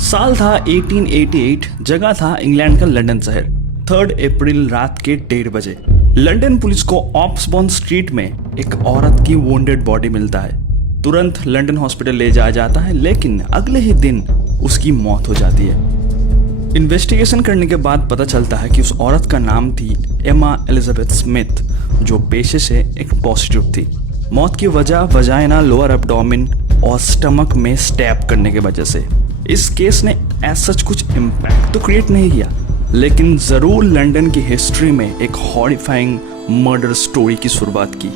साल था 1888, जगह था इंग्लैंड का लंदन शहर। 3 अप्रैल रात के 1:30 बजे लंदन पुलिस को ऑक्सबॉर्न स्ट्रीट में एक औरत की वुंडेड बॉडी मिलता है। तुरंत लंदन हॉस्पिटल ले जाया जाता है, लेकिन अगले ही दिन उसकी मौत हो जाती है। इन्वेस्टिगेशन करने के बाद पता चलता है कि उस औरत का नाम थी एमा एलिजाबेथ स्मिथ, जो पेशे से एक प्रोस्टिट्यूट थी। मौत की वजह वजाइना, लोअर एब्डोमेन और स्टमक में स्टैब करने की वजह से। इस केस ने एज सच कुछ इम्पैक्ट तो क्रिएट नहीं किया, लेकिन ज़रूर लंदन की हिस्ट्री में एक हॉरिफाइंग मर्डर स्टोरी की शुरुआत की।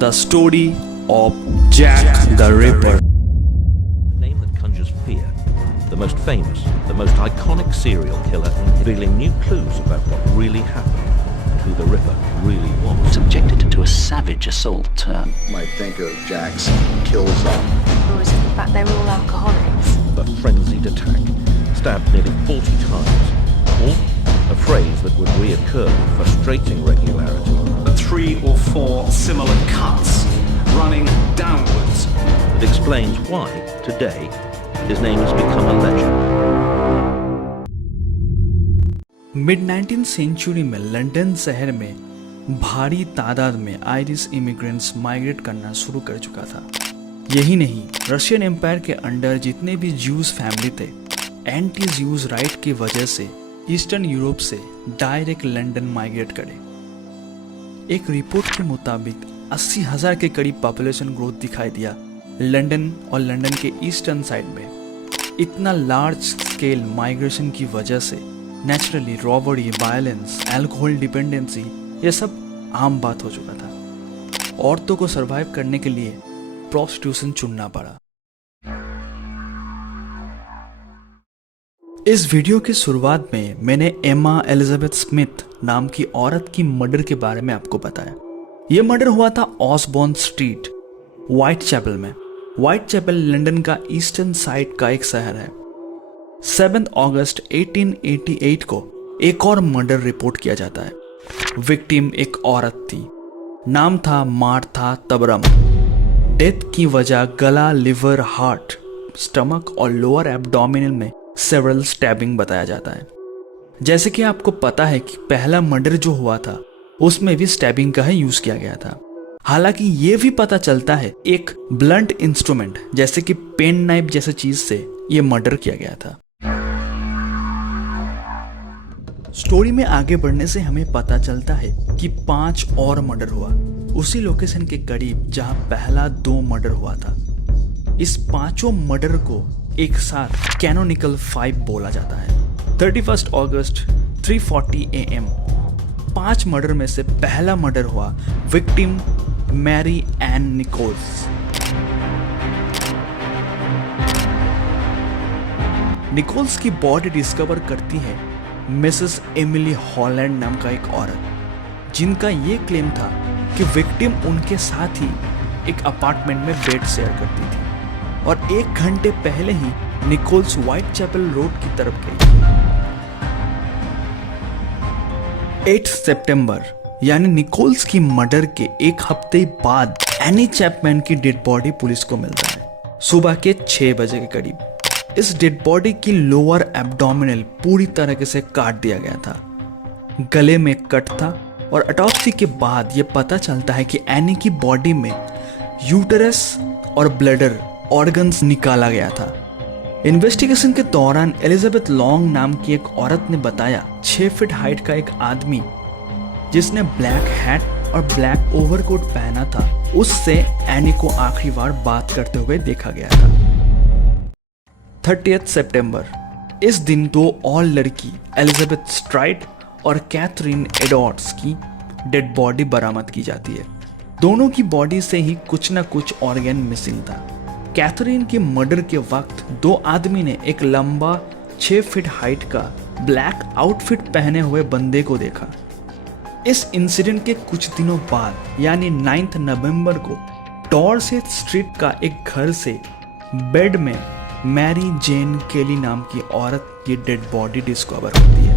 The story of Jack the Ripper. Name that conjures fear, the most famous, the most iconic serial killer, revealing new clues about what really happened and who the Ripper really was. Subjected to a savage assault. Might think of Jack's kill zone. Or is it the fact they were all alcoholics? A frenzied attack, stabbed nearly 40 times, or a phrase that would reoccur with frustrating regularity. 3 or 4 similar cuts running downwards. It explains why, today, his name has become a legend. Mid 19th century में London शहर में भारी तादाद में Irish immigrants migrate करना शुरू कर चुका था। यही नहीं, रशियन एम्पायर के अंडर जितने भी ज्यूज फैमिली थे, एंटी ज्यूज राइट की वजह से ईस्टर्न यूरोप से डायरेक्ट लंदन माइग्रेट करे। एक रिपोर्ट के मुताबिक 80,000 के करीब पॉपुलेशन ग्रोथ दिखाई दिया लंदन और लंदन के ईस्टर्न साइड में। इतना लार्ज स्केल माइग्रेशन की वजह से naturally robbery, violence, alcohol dependency, ये सब आम बात हो चुका था। औरतों को सरवाइव करने के लिए प्रोस्टिट्यूशन चुनना पड़ा। इस वीडियो की शुरुआत में मैंने एमा एलिजाबेथ स्मिथ नाम की औरत की मर्डर के बारे में आपको बताया। यह मर्डर हुआ था ऑसबॉर्न स्ट्रीट, व्हाइट चैपल में। व्हाइट चैपल लंदन का ईस्टर्न साइड का एक शहर है। 7 अगस्त 1888 को एक और मर्डर रिपोर्ट किया जाता है। विक्टिम एक औरत थी, नाम था मार्था तबरम। डेथ की वजह गला, लिवर, हार्ट, स्टमक और लोअर एब्डोमिनल में सेवरल स्टैबिंग बताया जाता है। जैसे कि आपको पता है कि पहला मर्डर जो हुआ था उसमें भी स्टैबिंग का ही यूज किया गया था। हालांकि ये भी पता चलता है एक ब्लंट इंस्ट्रूमेंट जैसे कि पेन नाइफ जैसे चीज से ये मर्डर किया गया था। स्टोरी में आगे बढ़ने से हमें पता चलता है कि 5 और मर्डर हुआ उसी लोकेशन के करीब जहां पहला 2 मर्डर हुआ था। इस 5 मर्डर को एक साथ कैनोनिकल 5 बोला जाता है। 31 अगस्त 3:40 AM 5 मर्डर में से पहला मर्डर हुआ victim Mary Ann Nichols. Nichols की बॉडी डिस्कवर करती है मिसेस एमिली हॉलैंड नाम का एक औरत, जिनका ये क्लेम था कि विक्टिम उनके साथ ही एक अपार्टमेंट में बेड शेयर करती थी और 1 घंटे पहले ही निकोल्स व्हाइट चैपल रोड की तरफ गई। 8 सितंबर यानी निकोल्स की मर्डर के 1 हफ्ते बाद एनी चैपमैन की डेड बॉडी पुलिस को मिलता है सुबह के 6 बजे के करीब। इस डेड बॉडी की लोअर एब्डोमिनल पूरी तरह से काट दिया गया था, गले में कट था और ऑटोप्सी के बाद यह पता चलता है कि एनी की बॉडी में यूटेरस और ब्लैडर ऑर्गन्स निकाला गया था। इन्वेस्टिगेशन के दौरान एलिजाबेथ लॉन्ग नाम की एक औरत ने बताया 6 फीट हाइट का एक आदमी जिसने ब्लैक हैट और ब्लैक ओवरकोट पहना था, उससे एनी को आखिरी बार बात करते हुए देखा गया था। 30 सितंबर, इस दिन 2 और लड़की एलिजाबेथ स्ट्राइट और कैथरीन एडवर्ड्स की डेड बॉडी बरामद की जाती है। दोनों की बॉडी से ही कुछ ना कुछ ऑर्गन मिसिंग था। कैथरीन के मर्डर के वक्त 2 आदमी ने एक लंबा 6 फीट हाइट का ब्लैक आउटफिट पहने हुए बंदे को देखा। इस इंसिडेंट के कुछ दिनों बाद यानी 9 नवंबर को डॉर्सेट स्ट्रीट का एक घर से बेड में मैरी जेन केली नाम की औरत की डेड बॉडी डिस्कवर होती है।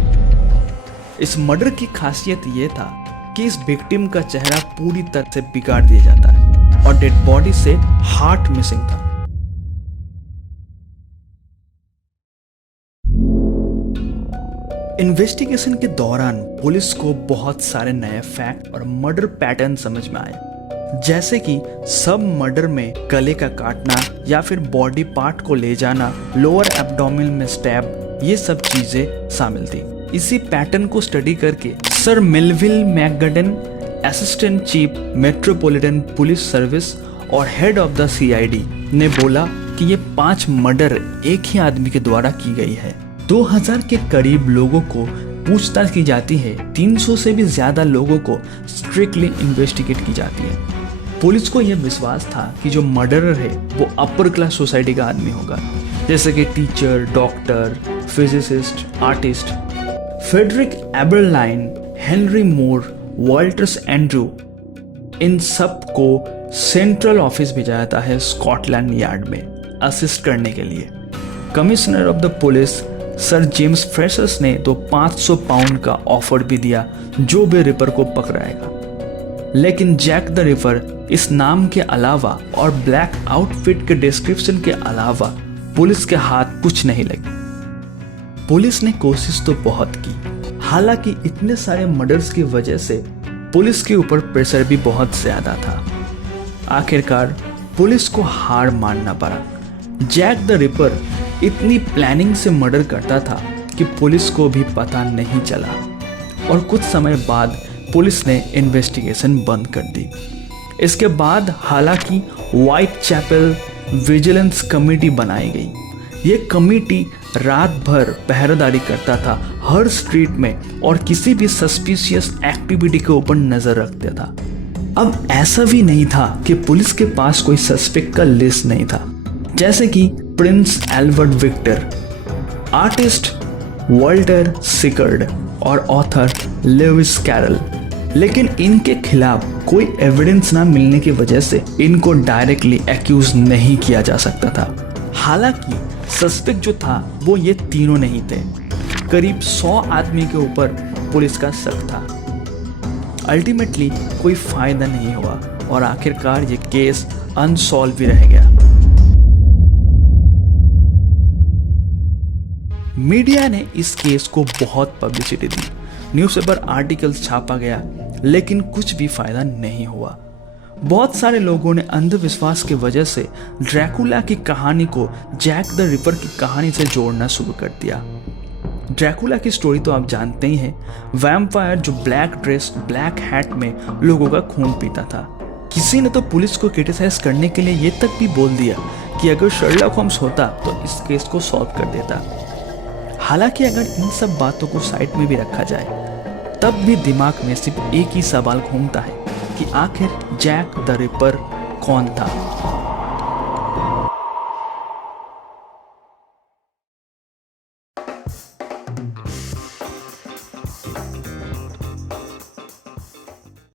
इस मर्डर की खासियत यह था कि इस विक्टिम का चेहरा पूरी तरह से बिगाड़ दिया जाता है और डेड बॉडी से हार्ट मिसिंग था। इन्वेस्टिगेशन के दौरान पुलिस को बहुत सारे नए फैक्ट और मर्डर पैटर्न समझ में आए, जैसे कि सब मर्डर में गले का काटना या फिर बॉडी पार्ट को ले जाना, लोअर एब्डोमिन में स्टैब, ये सब चीजें शामिल थी। इसी पैटर्न को स्टडी करके sir Melville McGadden, assistant chief metropolitan police service और हेड ऑफ द CID ने बोला कि ये 5 मर्डर एक ही आदमी के द्वारा की गई है। 2000 के करीब लोगों को पूछताछ की जाती है, 300 से भी ज्यादा लोगों को स्ट्रिक्टली इन्वेस्टिगेट की जाती है। पुलिस को यह विश्वास था कि जो मर्डरर है वो अपर क्लास सोसाइटी का आदमी होगा, जैसे कि teacher, doctor, physicist, artist. Frederick Abberline, Henry Moore, Walters Andrew, इन सब को सेंट्रल ऑफिस भेजा जाता है स्कॉटलैंड यार्ड में असिस्ट करने के लिए। Commissioner of the police sir James freshers ने तो 500 पाउंड का ऑफर भी दिया जो भी रिपर को पकड़ाएगा। लेकिन जैक द रिपर इस नाम के अलावा और ब्लैक आउटफिट के डिस्क्रिप्शन के अलावा पुलिस के हाथ कुछ नहीं लगी। पुलिस ने कोशिश तो बहुत की, हालांकि इतने सारे मर्डर्स की वजह से पुलिस के ऊपर प्रेशर भी बहुत ज्यादा था। आखिरकार पुलिस को हार मानना पड़ा। जैक द रिपर इतनी प्लानिंग से मर्डर करता था कि पुलिस को भी पता नहीं चला और कुछ समय बाद पुलिस ने इन्वेस्टिगेशन बंद कर दी। इसके बाद हालांकि व्हाइट चैपल विजिलेंस कमेटी बनाई गई। ये कमेटी रात भर पहरेदारी करता था हर स्ट्रीट में और किसी भी सस्पिशियस एक्टिविटी के ऊपर नजर रखता था। अब ऐसा भी नहीं था कि पुलिस के पास कोई सस्पेक्ट का लिस्ट नहीं था, जैसे कि prince Albert Victor, artist Walter Sickert और ऑथर लेविस कैरल। लेकिन इनके खिलाफ कोई एविडेंस ना मिलने की वजह से इनको डायरेक्टली एक्यूज नहीं किया जा सकता था। हालांकि सस्पेक्ट जो था वो ये तीनों नहीं थे। करीब 100 आदमी के ऊपर पुलिस का शक था। अल्टीमेटली कोई फायदा नहीं हुआ और आखिरकार ये केस अनसॉल्व भी रह गया। मीडिया ने इस केस को बहुत पब्लिसिटी दी, न्यूज़पेपर आर्टिकल्स छापा गया, लेकिन कुछ भी फायदा नहीं हुआ। बहुत सारे लोगों ने अंधविश्वास की वजह से ड्रैकुला की कहानी को जैक द रिपर की कहानी से जोड़ना शुरू कर दिया। ड्रैकुला की स्टोरी तो आप जानते ही हैं, वैम्पायर जो ब्लैक ड्रेस ब्लैक हैट में लोगों का खून पीता था। किसी ने तो पुलिस को क्रिटिसाइज करने के लिए ये तक भी बोल दिया कि अगर शर्लॉक होम्स होता तो इस केस को सॉल्व कर देता। हालांकि अगर इन सब बातों को साइड में भी रखा जाए तब भी दिमाग में सिर्फ एक ही सवाल घूमता है कि आखिर जैक द रिपर कौन था।